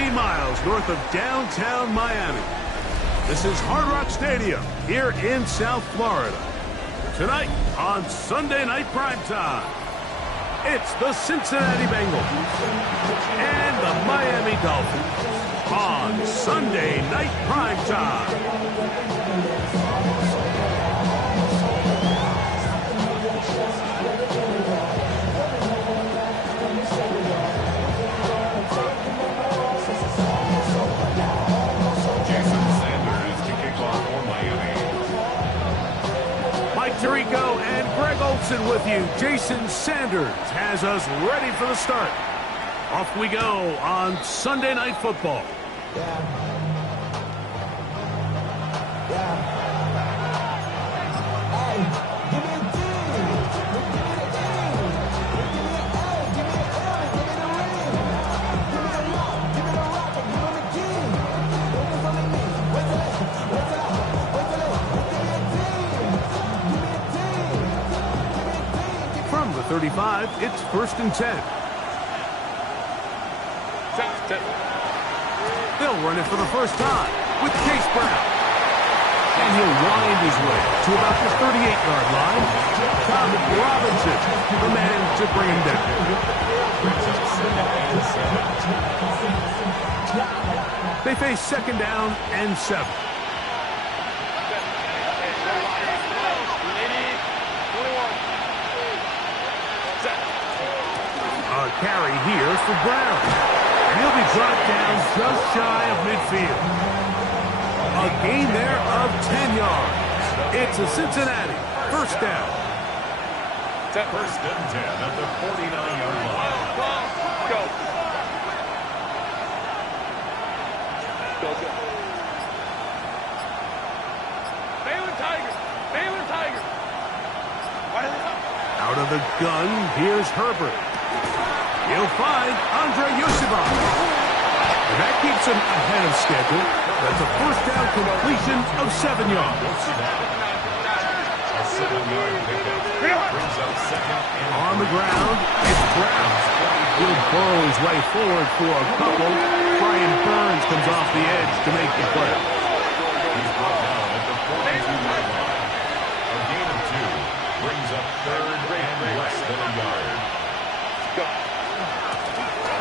15 miles north of downtown Miami. This is Hard Rock Stadium here in South Florida. Tonight on Sunday Night Primetime, it's the Cincinnati Bengals and the Miami Dolphins on Sunday Night Primetime. Tirico and Greg Olson with you. Jason Sanders has us ready for the start. Off we go on Sunday Night Football. From the 35, it's 1st and 10. They'll run it for the first time with Chase Brown. And he'll wind his way to about the 38-yard line. Tom Robinson, the man to bring him down. They face 2nd down and 7. A carry here for Brown. And he'll be brought down just shy of midfield. A gain there of 10 yards. It's a Cincinnati 1st down. 1st and 10 at the 49-yard line. Go. Baylor Tiger. Baylor Tiger. Out of the gun, here's Herbert. He'll find Andre Yosibov. And that keeps him ahead of schedule. That's a 1st down completion of 7 yards. A 7-yard pickup brings up 2nd and On the ground, it's Brown. He'll burrow his way forward for a couple. Brian Burns comes off the edge to make the play. he's brought down at the 42-yard line. A gain of 2 brings up 3rd and less than a yard.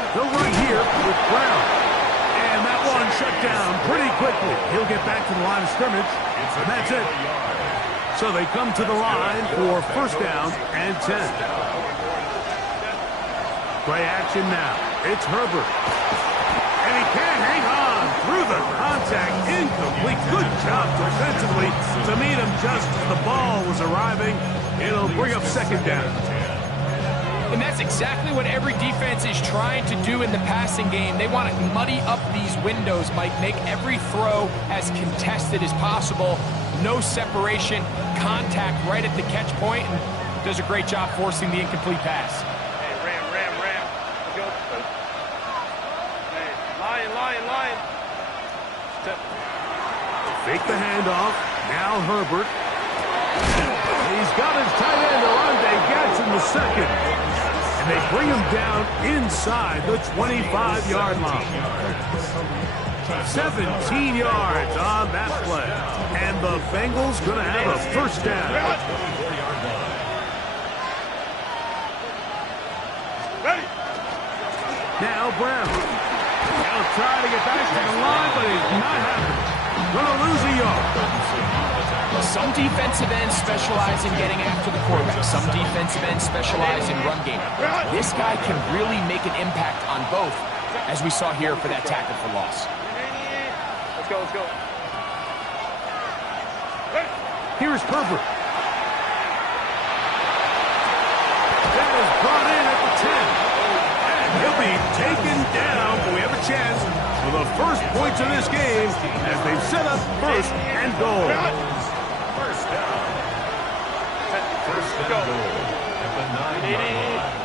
They'll run here with Brown. And that one shut down pretty quickly. He'll get back to the line of scrimmage. And that's it. So they come to the line for 1st down and 10. Play action now. It's Herbert. And he can't hang on through the contact. Incomplete. Good job defensively to meet him just as the ball was arriving. It'll bring up 2nd down. And that's exactly what every defense is trying to do in the passing game. They want to muddy up these windows, Mike, make every throw as contested as possible. No separation, contact right at the catch point, and does a great job forcing the incomplete pass. Hey, Ram. Let's go. Hey, Lion. Fake the handoff. Now Herbert. He's got his tight end, Orlando Gadsden II. And they bring him down inside the 25-yard line. 17 yards on that play. And the Bengals going to have a 1st down. Ready. Now Brown. He'll try to get back to the line, but he's not happening. Going to lose a yard. Some defensive ends specialize in getting after the quarterback. Some defensive ends specialize in run game. This guy can really make an impact on both, as we saw here for that tackle for loss. Let's go. Here's Herbert. That is brought in at the 10. And he'll be taken down, but we have a chance for the first points of this game as they've set up 1st and goal. 1st down. 1st and goal at the 9-yard line.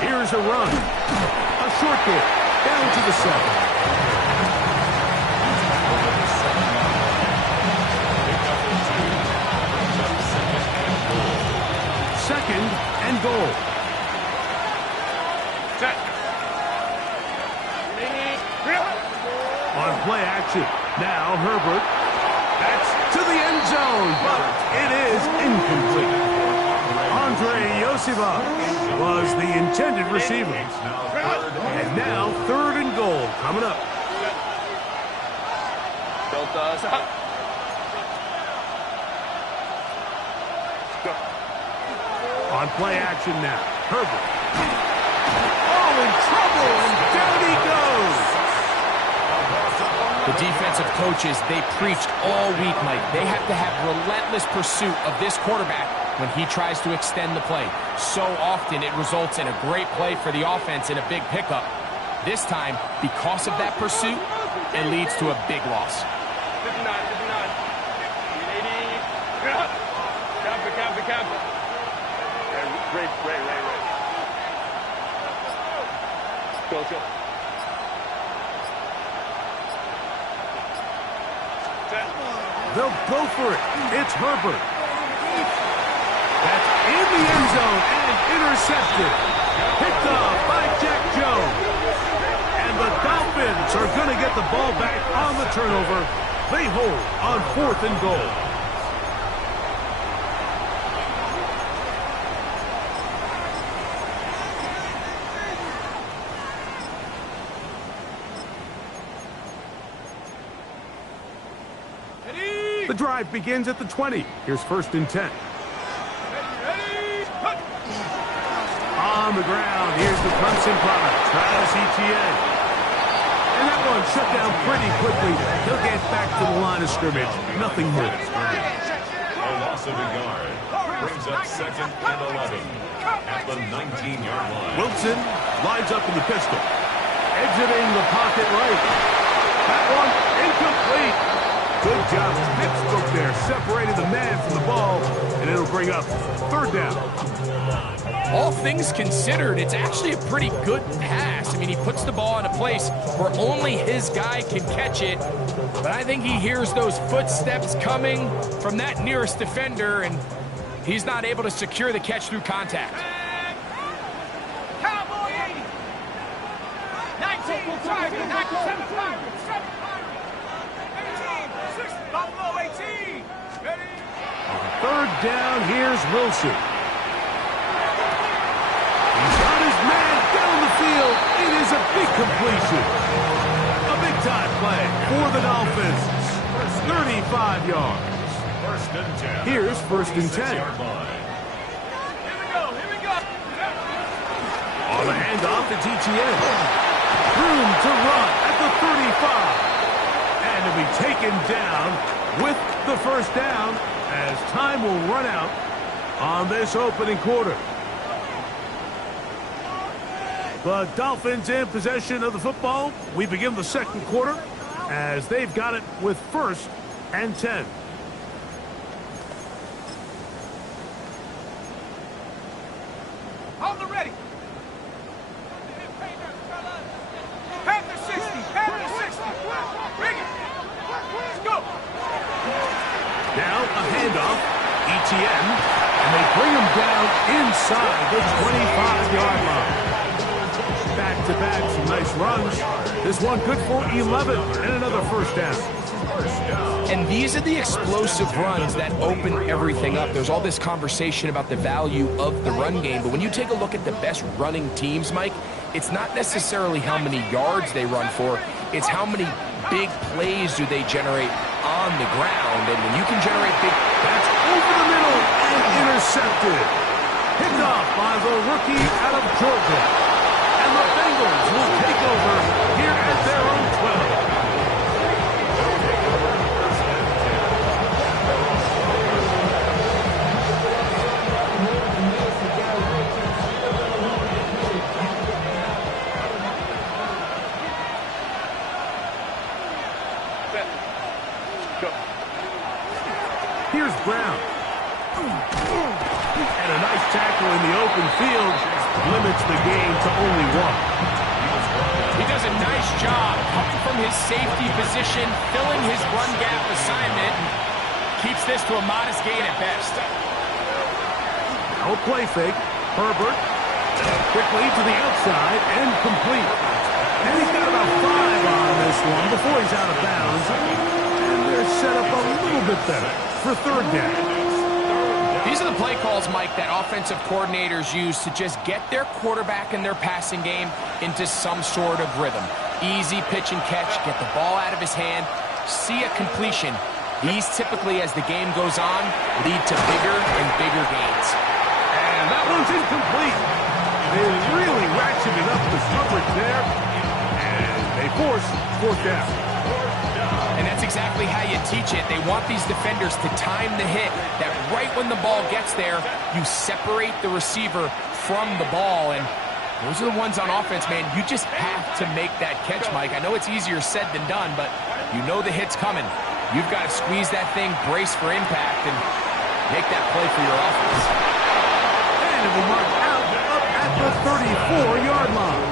Here's a run. A short kick down to the 7. Second and goal. Set. On play action. Now Herbert. That's to the end zone, but it is incomplete. Andre Yoseva was the intended receiver. And now 3rd and goal coming up. Built us up. Go. On play action now. Herbert. Oh, in trouble, and down he goes. The defensive coaches, they preached all week, Mike. They have to have relentless pursuit of this quarterback when he tries to extend the play. So often it results in a great play for the offense and a big pickup. This time, because of that pursuit, it leads to a big loss. 59, 59. 80. Capper. Ray. Let's go. They'll go for it. It's Herbert. That's in the end zone and intercepted. Picked off by Jack Jones. And the Dolphins are going to get the ball back on the turnover. They hold on 4th and goal. The drive begins at the 20. Here's 1st and 10. On the ground, here's the Clemson product, Travis Etienne. And that one shut down pretty quickly. He'll get back to the line of scrimmage. Nothing more. A loss of a yard. Brings up 2nd and 11 at the 19-yard line. Wilson lines up in the pistol. Exiting the pocket right. That one incomplete. Good job. Pittsburgh there, separated the man from the ball, and it'll bring up 3rd down. All things considered, it's actually a pretty good pass. I mean, he puts the ball in a place where only his guy can catch it, but I think he hears those footsteps coming from that nearest defender, and he's not able to secure the catch through contact. Cowboy 80. 19 Tiger, 97 Tiger. Buffalo 18. Ready? 3rd down, here's Wilson. He's got his man down the field. It is a big completion. A big-time play for the Dolphins. 35 yards. 1st and 10. Here's 1st and 10. Here we go. On the handoff, it's Etienne. Room to run at the 35. And to be taken down with the 1st down as time will run out on this opening quarter. The Dolphins in possession of the football. We begin the 2nd quarter as they've got it with 1st and 10. On the ready. Panther 60. Panther 60. Bring it. Let's go. Now a handoff. Etienne. And they bring him down inside the 25-yard line. Back-to-back, some nice runs. This one good for 11 and another 1st down. And these are the explosive runs that open everything up. There's all this conversation about the value of the run game, but when you take a look at the best running teams, Mike, it's not necessarily how many yards they run for, it's how many big plays do they generate on the ground. And when you can generate big... That's over the middle and intercepted. Picked off by the rookie out of Georgia. And the Bengals will take over here at their own 12. Here's Brown. And a nice tackle in the open field limits the game to only 1. He does a nice job coming from his safety position, filling his run gap assignment, keeps this to a modest gain at best. No play fake. Herbert Quickly to the outside and complete. And he's got about 5 on this one before he's out of bounds. And they're set up a little bit better for third down. These are the play calls, Mike, that offensive coordinators use to just get their quarterback and their passing game into some sort of rhythm. Easy pitch and catch, get the ball out of his hand, see a completion. These typically, as the game goes on, lead to bigger and bigger gains. And that one's incomplete. They really ratcheted up the coverage there, and they force fourth down. And that's exactly how you teach it. They want these defenders to time the hit, that right when the ball gets there, you separate the receiver from the ball. And those are the ones on offense, man. You just have to make that catch, Mike. I know it's easier said than done, but you know the hit's coming. You've got to squeeze that thing, brace for impact, and make that play for your offense. And it will mark out up at the 34-yard line.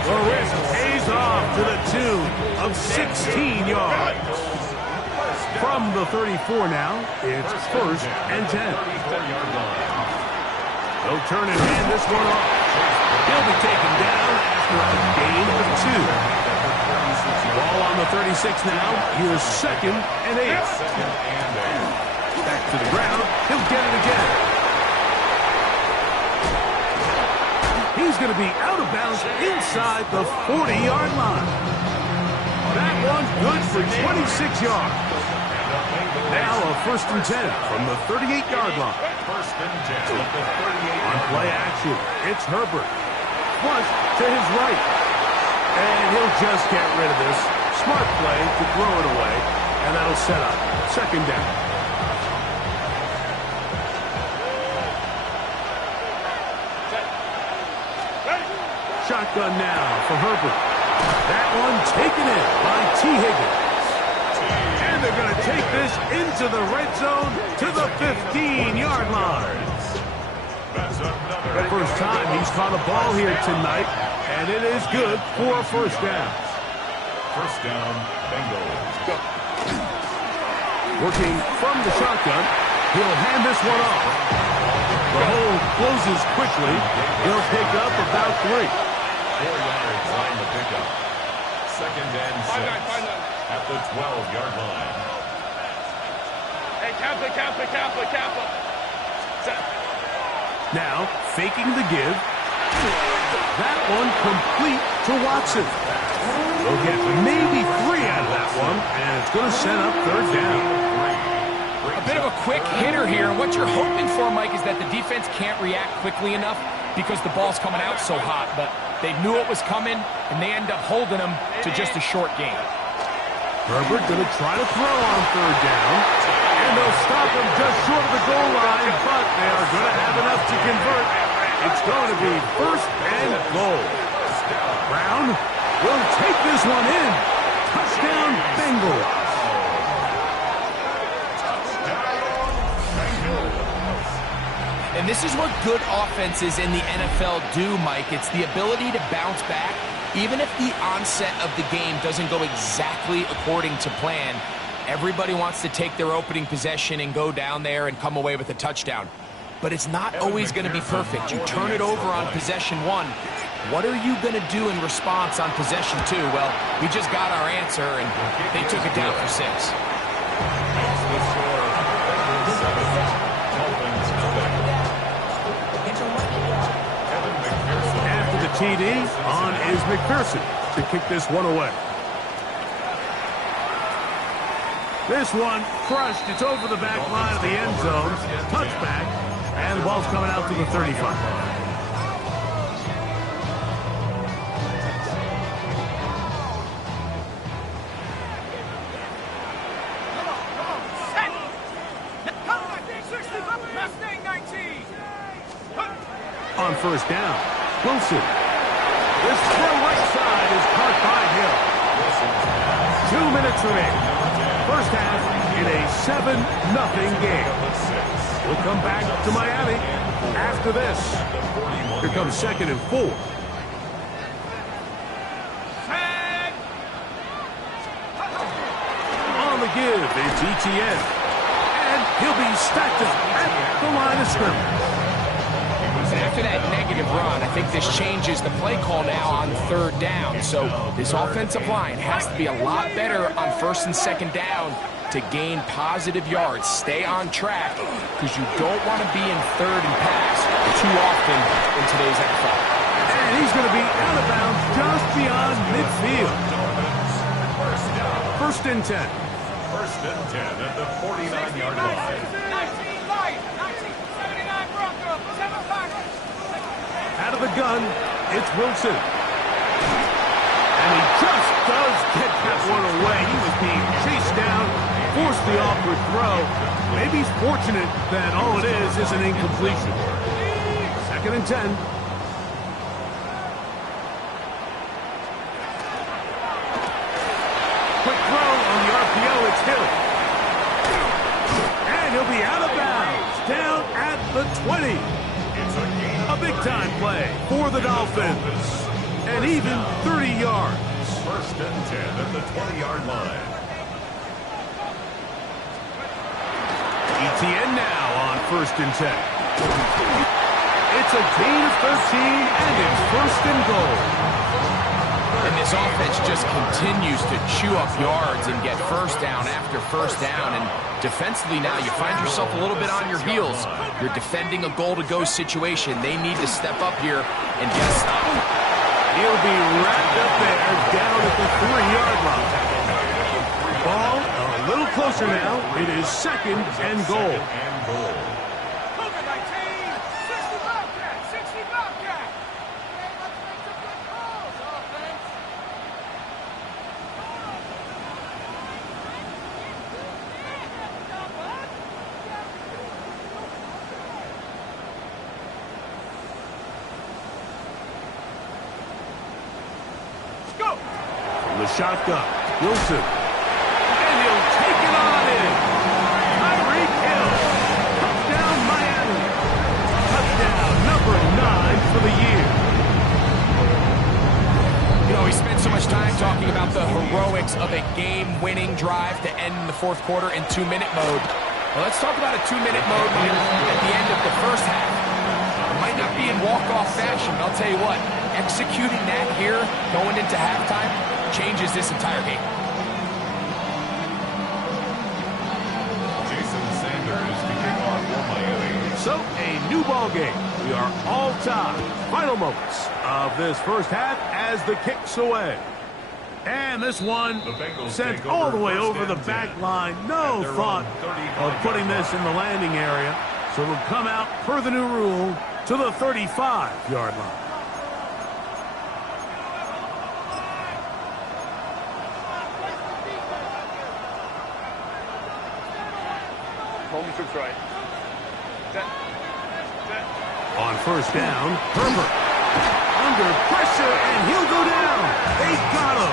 The risk pays off to the tune of 16 yards. From the 34 now, it's 1st and 10. They'll turn and hand this one off. He'll be taken down after a gain of 2. Ball on the 36 now. Here's 2nd and 8. Back to the ground. He'll get it again. He's going to be out of bounds inside the 40-yard line. That one's good for 26 yards. Now a 1st and 10 from the 38-yard line. 1st and 10 at the 38. On play action, it's Herbert. Flush to his right. And he'll just get rid of this. Smart play to throw it away. And that'll set up 2nd down. Shotgun now for Herbert. That one taken in by T. Higgins. And they're going to take this into the red zone to the 15-yard line. First time he's caught a ball here tonight, and it is good for a 1st down. 1st down, Bengals. Working from the shotgun, he'll hand this one off. The hole closes quickly. He'll pick up about 3. 4 yards on the pickup. 2nd and 6 at the 12-yard line. Hey, Kappa. Now, faking the give. That one complete to Watson. They'll get maybe 3 out of that one, and it's going to set up 3rd down. A bit of a quick hitter here. What you're hoping for, Mike, is that the defense can't react quickly enough because the ball's coming out so hot. But they knew it was coming, and they end up holding them to just a short gain. Herbert going to try to throw on 3rd down. And they'll stop him just short of the goal line, but they are going to have enough to convert. It's going to be 1st and goal. Brown will take this one in. Touchdown, Bengals. And this is what good offenses in the NFL do, Mike. It's the ability to bounce back, even if the onset of the game doesn't go exactly according to plan. Everybody wants to take their opening possession and go down there and come away with a touchdown. But it's not always going to be perfect. You turn it over on possession 1. What are you going to do in response on possession 2? Well, we just got our answer, and they took it down for 6. After the TD, on is McPherson to kick this one away. This one crushed. It's over the back line of the end zone. Touchback. And the ball's coming out to the 35. On 1st down, Wilson. This throw right side is caught by Hill. 2 minutes remaining. First half in a 7-0 game. We'll come back to Miami after this. Here comes 2nd and 4. On the give, it's ETN. And he'll be stacked up at the line of scrimmage. And after that negative run, I think this changes the play call now on third down. So this offensive line has to be a lot better on first and second down to gain positive yards. Stay on track because you don't want to be in third and pass too often in today's NFL. And he's going to be out of bounds just beyond midfield. First and 10. First and 10 at the 49-yard line. 19 Lions, 1979 Broncos, 7 Packers. Out of the gun, it's Wilson. And he just does get that one away. He was being chased down, forced the awkward throw. Maybe he's fortunate that all it is an incompletion. Second and 10. Quick throw on the RPO, it's Hill. And he'll be out of bounds, down at the 20. A big-time play for the Dolphins. And even 30 yards. First and 10 at the 20-yard line. ETN now on first and 10. It's a gain of 13, and it's first and goal. And this offense just continues to chew up yards and get first down after first down. And defensively now, you find yourself a little bit on your heels. You're defending a goal-to-go situation. They need to step up here and get a stop. He'll be wrapped up there down at the 3-yard line. Ball a little closer now. It is second and goal. Cougar 19, 60 Bobcat, 60 Bobcat. Let's go. From the shotgun, Wilson. And he'll take it on in. Tyreek Hill. Touchdown, Miami. Touchdown number 9 for the year. You know, we spent so much time talking about the heroics of a game-winning drive to end the fourth quarter in 2-minute mode. Well, let's talk about a 2-minute mode at the end of the first half. It might not be in walk-off fashion, but I'll tell you what, executing that here, going into halftime, changes this entire game. Jason Sanders to kick off for Miami. So, a new ball game. We are all tied. Final moments of this first half as the kick's away. And this one sent all the way over the back line. No thought of putting this in the landing area. So it'll come out per the new rule to the 35-yard line. Home six right. Set. On first down, Herbert. Under pressure, and he'll go down. They got him.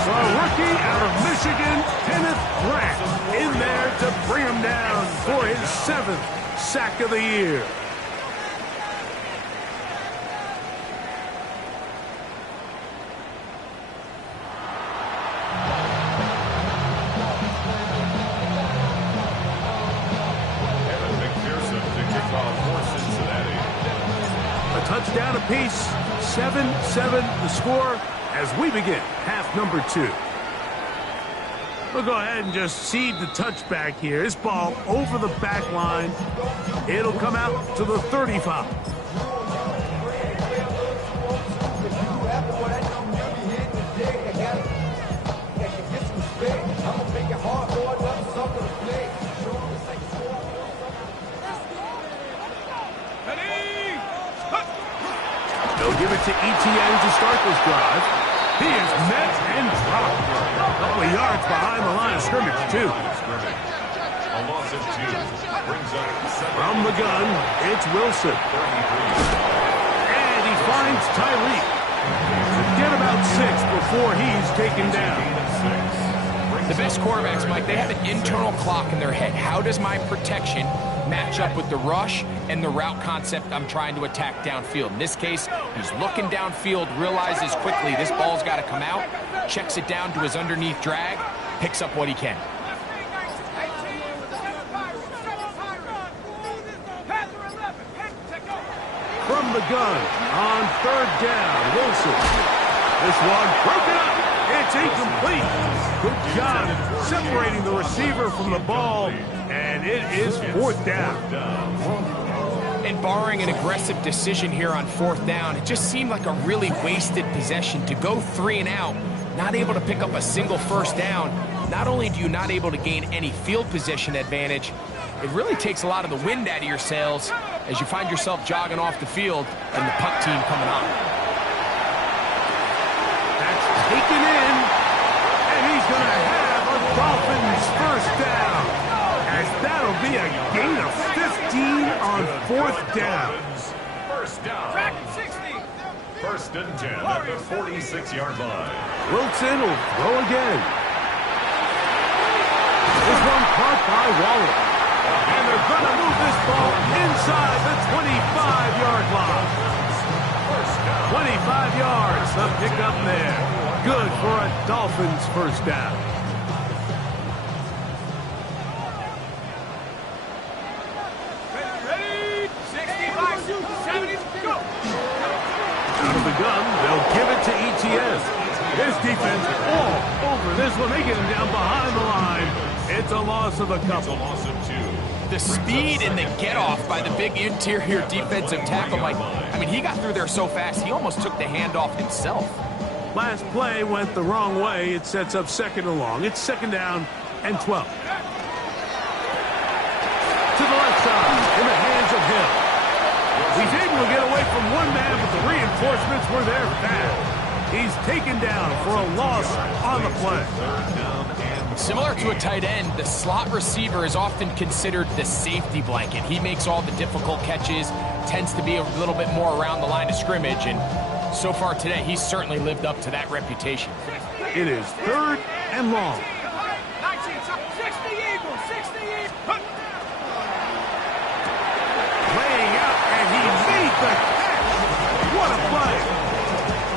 A rookie out of Michigan, Kenneth Grant, in there to bring him down for his 7th sack of the year. Touchdown apiece, 7-7 the score as we begin half number 2. We'll go ahead and just cede the touchback here. This ball over the back line. It'll come out to the 35. They'll give it to ETN to start this drive. He is met and dropped. A couple of yards behind the line of scrimmage, too. A loss of 2 brings up 7. From the gun, it's Wilson. And he finds Tyreek. Get about 6 before he's taken down. The best quarterbacks, Mike, they have an internal clock in their head. How does my protection match up with the rush and the route concept I'm trying to attack downfield? In this case, he's looking downfield, realizes quickly this ball's got to come out, checks it down to his underneath drag, picks up what he can. from the gun on third down. Wilson. This one broken up. It's incomplete. Good job separating the receiver from the ball, and it is fourth down. And barring an aggressive decision here on fourth down, it just seemed like a really wasted possession to go 3 and out, not able to pick up a single first down. Not only do you not able to gain any field position advantage, it really takes a lot of the wind out of your sails as you find yourself jogging off the field and the punt team coming on. That's taken in, and he's going to have a Dolphins first down, as that'll be a gain of 15 on fourth down. First down. Track 60. First and 10 at the 46-yard line. Wilson will throw again. This one caught by Waller. And they're going to move this ball inside the 25-yard line. 25 yards, the pickup there. Good for a Dolphins first down. Ready? 65, 70, go. Out of the gun, they'll give it to ETS. This defense all over this one. They get him down behind the line. It's a loss of a couple. It's a loss of 2. The speed and the get-off by the big interior defensive tackle, Mike. I mean, he got through there so fast, he almost took the handoff himself. Last play went the wrong way. It sets up second and long. It's second down and 12. To the left side, in the hands of Hill. He's able to get away from one man, but the reinforcements were there fast. He's taken down for a loss on the play. Similar to a tight end, the slot receiver is often considered the safety blanket. He makes all the difficult catches, tends to be a little bit more around the line of scrimmage, and so far today, he's certainly lived up to that reputation. It is third and long. 19, 60 Eagles, 60 Eagles. Laying out, and he made the catch. What a play.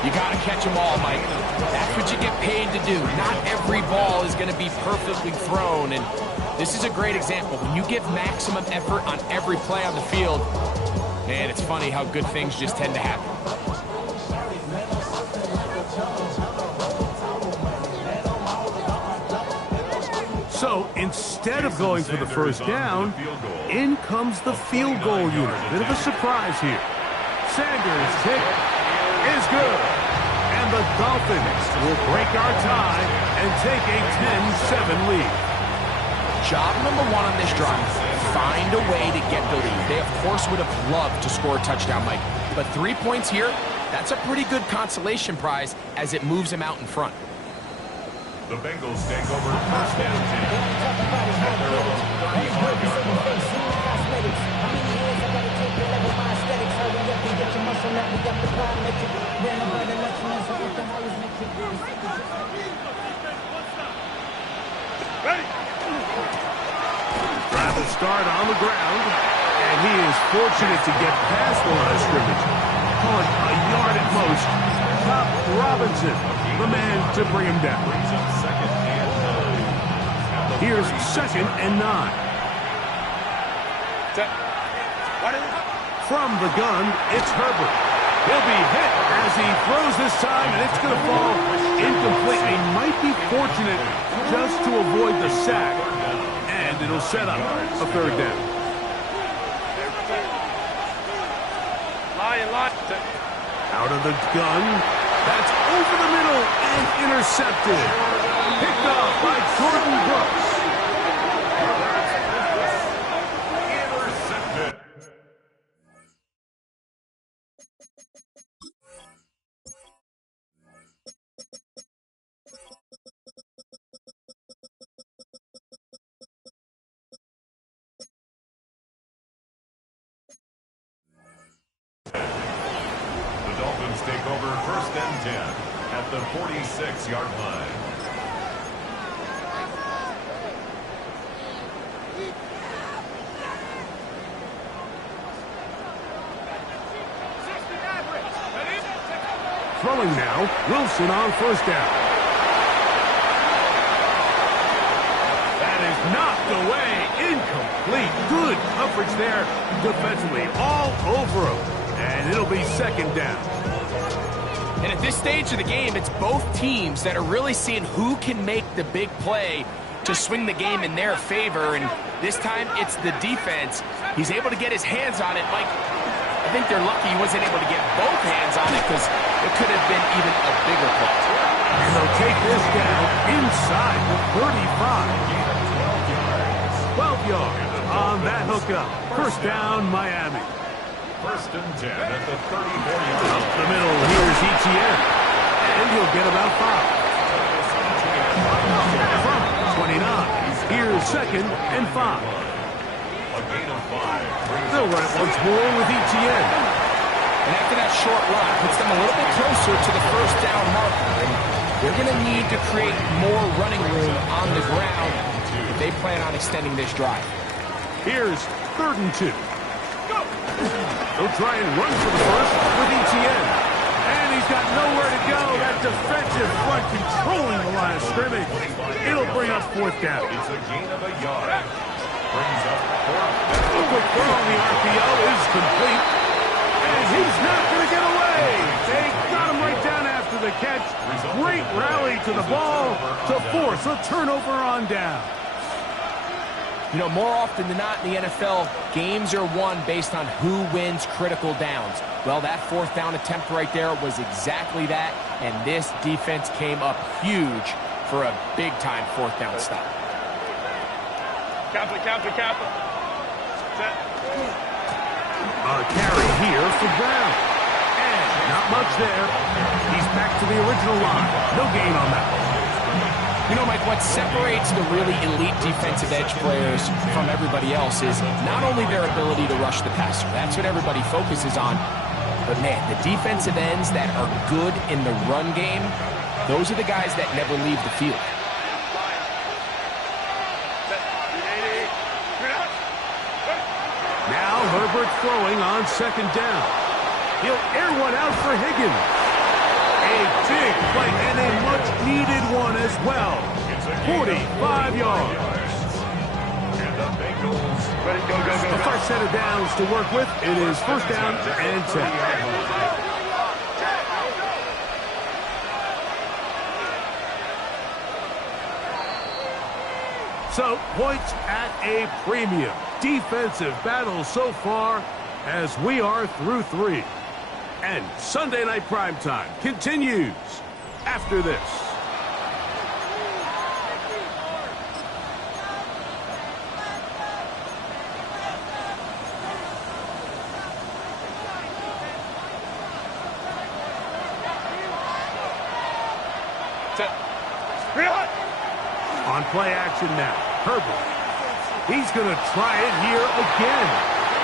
You got to catch them all, Mike. That's what you get paid to do. Not every ball is going to be perfectly thrown, and this is a great example. When you give maximum effort on every play on the field, man, it's funny how good things just tend to happen. So instead of going for the first down, in comes the field goal unit. Bit of a surprise here. Sanders' kick is good. And the Dolphins will break our tie and take a 10-7 lead. Job number one on this drive, find a way to get the lead. They, of course, would have loved to score a touchdown, Mike. But 3 points here, that's a pretty good consolation prize as it moves them out in front. The Bengals take over first down 10 at their own 35-yard line. Ready? Drive will start on the ground, and he is fortunate to get past the line of scrimmage. Call it a yard at most. Top Robinson, the man to bring him down. Brings up second and 9. Here's second and 9. Set. What is it? From the gun, it's Herbert. He'll be hit as he throws this time, and it's going to fall incomplete. He might be fortunate just to avoid the sack, and it'll set up a third down. Line. Out of the gun. That's over the middle and intercepted. Picked off by Jordan Brooks. Intercepted. The Dolphins take over first and 10 at the 46-yard line. Throwing now, Wilson on first down. That is knocked away, incomplete. Good coverage there defensively, all over him. And it'll be second down. And at this stage of the game, it's both teams that are really seeing who can make the big play to swing the game in their favor. And this time, it's the defense. He's able to get his hands on it. Mike, I think they're lucky he wasn't able to get both hands on it because it could have been even a bigger play. And they'll take this down inside the 35. 12 yards on that hookup. First down, Miami. First and 10 at the 34-yard line. Up the middle, here's Etienne. And he'll get about 5. From 29, here's second and 5. A gain of 5. They'll run it once more with Etienne. And after that short run, puts them a little bit closer to the first down marker. And they're going to need to create more running room on the ground if they plan on extending this drive. Here's 3rd and 2. They'll try and run for the first with Etienne. And he's got nowhere to go. That defensive front controlling the line of scrimmage. It'll bring up 4th down. It's a gain of a yard. Brings up 4th down. A quick throw on the RPO is complete. And he's not going to get away. They got him right down after the catch. Great rally to the ball to force a turnover on down. You know, more often than not in the NFL, games are won based on who wins critical downs. Well, that 4th down attempt right there was exactly that, and this defense came up huge for a big-time 4th down stop. Captain. Set. A carry here for Brown. And not much there. He's back to the original line. No gain on that one. You know, Mike, what separates the really elite defensive edge players from everybody else is not only their ability to rush the passer. That's what everybody focuses on. But, man, the defensive ends that are good in the run game, those are the guys that never leave the field. Now Herbert throwing on 2nd down. He'll air one out for Higgins. A big play and a much-needed one as well. 45 yards. And the Bengals Ready, go. The first set of downs to work with. It is 1st down and 10. So, points at a premium. Defensive battle so far as we are through 3. And Sunday Night Primetime continues after this. Set. On play action now, Herbert. He's going to try it here again.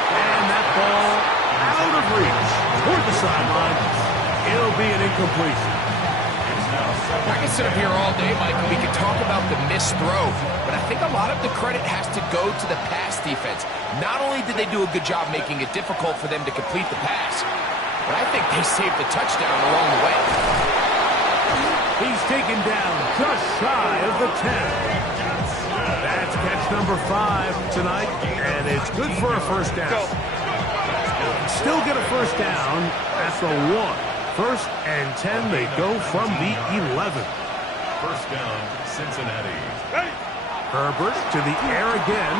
And that ball out of reach toward the sideline. It'll be an incompletion. I can sit up here all day, Mike, and we can talk about the missed throw, but I think a lot of the credit has to go to the pass defense. Not only did they do a good job making it difficult for them to complete the pass, but I think they saved the touchdown along the way. He's taken down just shy of the 10. That's catch number 5 tonight, and it's good for a first down. Still get a first down at the 1. 1st and 10, they go from the 11. First down, Cincinnati. Herbert to the air again.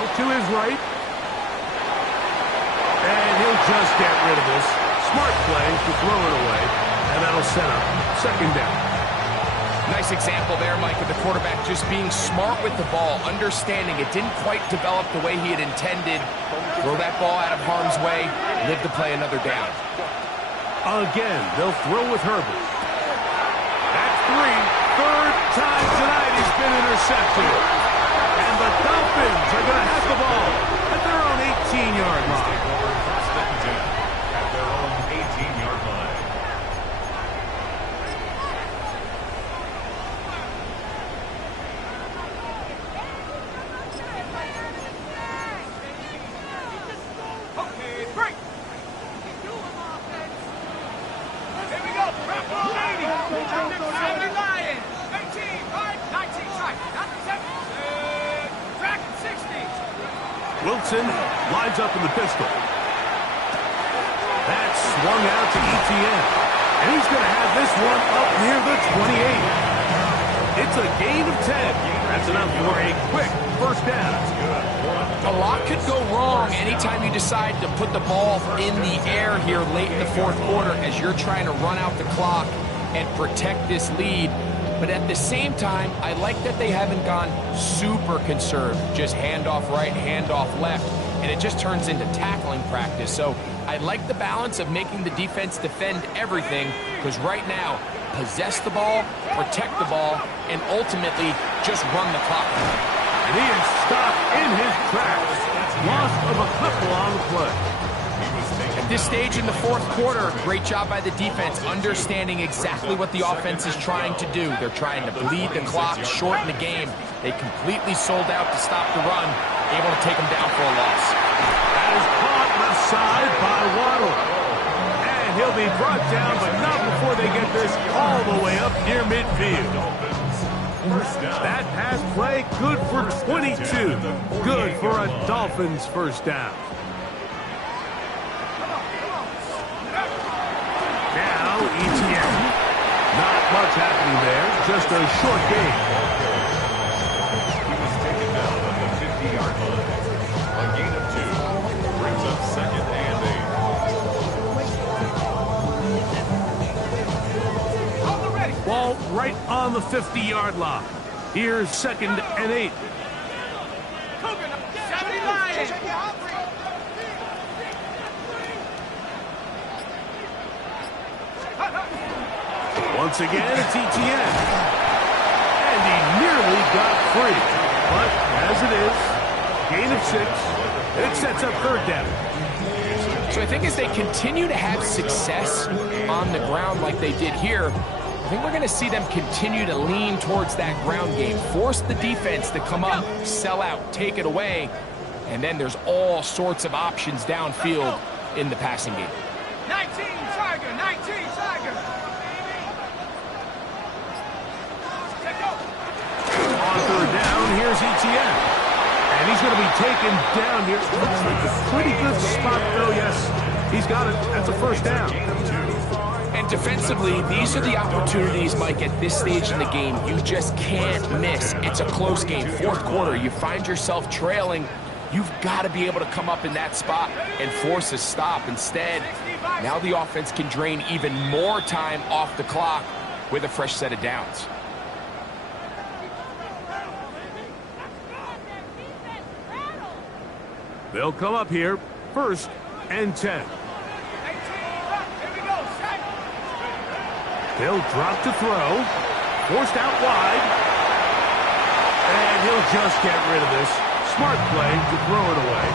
Out to his right. And he'll just get rid of this. Smart play to throw it away. And that'll set up 2nd down. Nice example there, Mike, of the quarterback just being smart with the ball, understanding it didn't quite develop the way he had intended. Throw that ball out of harm's way, live to play another down. Again, they'll throw with Herbert. That's 3. 3rd time tonight he's been intercepted. And the Dolphins are going to have the ball at their own 18-yard line. First and 10 at their own 18-yard line. Okay, break. Here we go. 70 Lions. 18, right? 19, right? Not 7. Track 60. Wilson lines up in the pistol. That's swung out to Etienne. And he's going to have this one up near the 28. It's a gain of 10. That's enough for a quick first down. A lot could go wrong anytime you decide to put the ball in the air here late in the fourth quarter as you're trying to run out the clock and protect this lead. But at the same time, I like that they haven't gone super conserved. Just handoff right, handoff left, and it just turns into tackling practice. So I like the balance of making the defense defend everything, because right now, possess the ball, protect the ball, and ultimately just run the clock. And he is stopped in his tracks. Loss of a couple on the play. At this stage in the fourth quarter, great job by the defense, understanding exactly what the offense is trying to do. They're trying to bleed the clock, shorten the game. They completely sold out to stop the run, able to take them down for a loss. That is caught left side by Waddle. And he'll be brought down, but not before they get this all the way up near midfield. That pass play, good for 22. Good for a Dolphins first down. Now, Etienne. Not much happening there, just a short gain. He was taken down at the 50-yard line. A gain of 2 brings up 2nd and 8. Ball right on the 50-yard line. Here's 2nd and 8. Once again, it's Etienne. And he nearly got free. But as it is, gain of 6. It sets up third down. So I think as they continue to have success on the ground like they did here, I think we're going to see them continue to lean towards that ground game. Force the defense to come up, sell out, take it away, and then there's all sorts of options downfield in the passing game. 19 Tiger, 19 Tiger. On third down, here's Etienne. And he's going to be taken down here. Looks like a pretty good spot, though. Yes, he's got it. That's a first down. And defensively, these are the opportunities, Mike, at this stage in the game. You just can't miss. It's a close game. Fourth quarter, you find yourself trailing. You've got to be able to come up in that spot and force a stop. Instead, now the offense can drain even more time off the clock with a fresh set of downs. They'll come up here, 1st and 10. He'll drop to throw. Forced out wide. And he'll just get rid of this. Smart play to throw it away.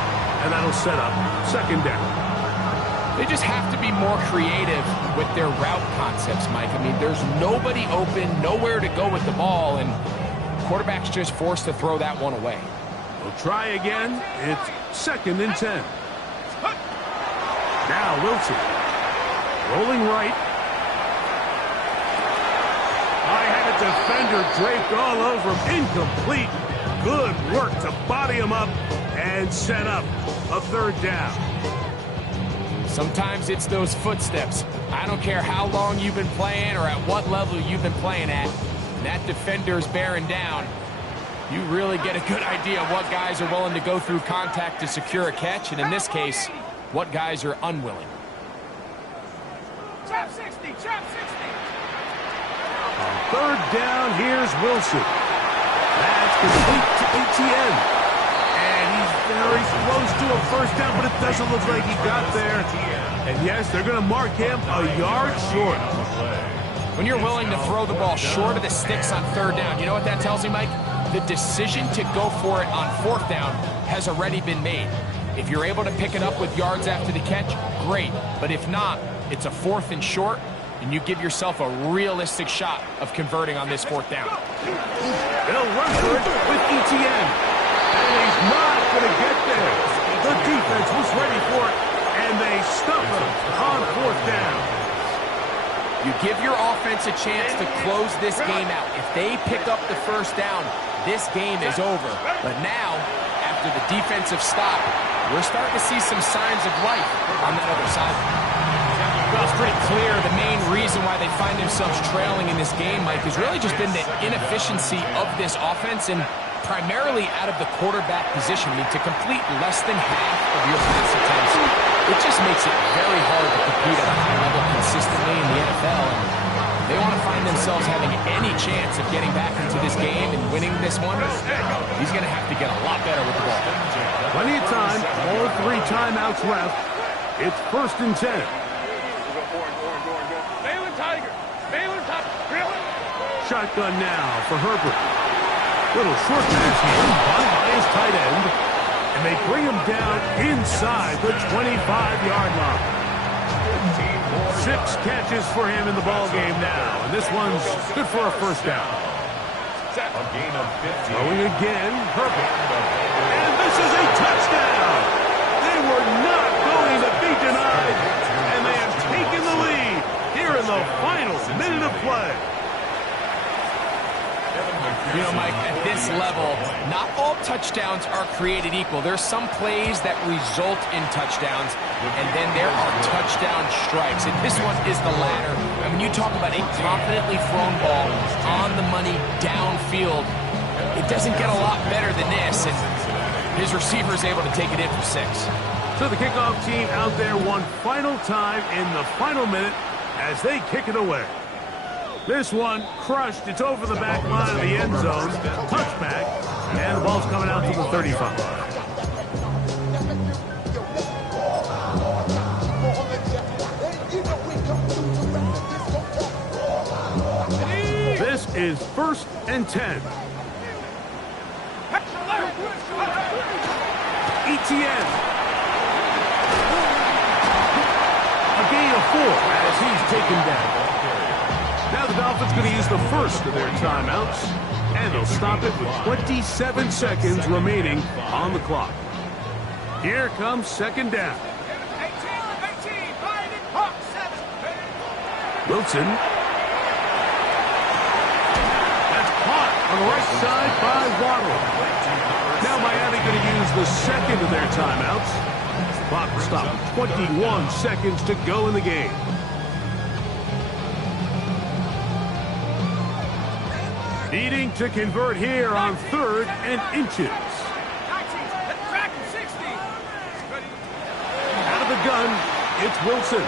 And that'll set up 2nd down. They just have to be more creative with their route concepts, Mike. I mean, there's nobody open, nowhere to go with the ball, and quarterback's just forced to throw that one away. We'll try again. It's 2nd and 10. Now Wilson. Rolling right. I had a defender draped all over him. Incomplete. Good work to body him up and set up a 3rd down. Sometimes it's those footsteps. I don't care how long you've been playing or at what level you've been playing at. And that defender's bearing down. You really get a good idea of what guys are willing to go through contact to secure a catch, and in this case, what guys are unwilling. Trap 60, trap 60. 3rd down, here's Wilson. That's complete to Etienne. And he's very close to a first down, but it doesn't look like he got there. And yes, they're going to mark him a yard short. When you're willing to throw the ball short of the sticks on 3rd down, you know what that tells me, Mike? The decision to go for it on 4th down has already been made. If you're able to pick it up with yards after the catch, great. But if not, it's a 4th and short, and you give yourself a realistic shot of converting on this 4th down. They'll run for it with Etienne. And he's not going to get there. The defense was ready for it, and they stuff him on 4th down. You give your offense a chance to close this game out. If they pick up the first down, this game is over. But now, after the defensive stop, we're starting to see some signs of life on that other side. Well, it's pretty clear the main reason why they find themselves trailing in this game, Mike, has really just been the inefficiency of this offense and primarily out of the quarterback position. I mean, to complete less than half of your pass attempts, it just makes it very hard to compete at a high level consistently in the NFL. And they want to find themselves having any chance of getting back into this game and winning this one. He's going to have to get a lot better with the ball. Plenty of time. All 3 timeouts left. It's 1st and 10. Baylor Tiger. Baylor Tiger. Really? Shotgun now for Herbert. Little short pass here, by his tight end. And they bring him down inside the 25-yard line. 6 catches for him in the ball game now. And this one's good for a first down. A gain of 15. Throwing again, Herbert. And this is a touchdown. They were not going to be denied. And they have taken the lead here in the final minute of play. You know, Mike, at this level, not all touchdowns are created equal. There's some plays that result in touchdowns, and then there are touchdown strikes. And this one is the latter. I mean, you talk about a confidently thrown ball on the money downfield. It doesn't get a lot better than this, and his receiver is able to take it in for 6. So the kickoff team out there one final time in the final minute as they kick it away. This one crushed. It's over the back line of the end zone. Touchback. And the ball's coming out to the 35. This is 1st and 10. ETN. A gain of 4 as he's taken down. Now the Dolphins going to use the first of their timeouts, and they'll stop it with 27 seconds remaining on the clock. Here comes 2nd down. 18, Biden, Hawk, 7. Wilson. That's caught on the right side by Waddle. Now Miami going to use the second of their timeouts. Clock will stop with 21 seconds to go in the game. Needing to convert here on 3rd and inches. 19, track 60. Out of the gun, it's Wilson.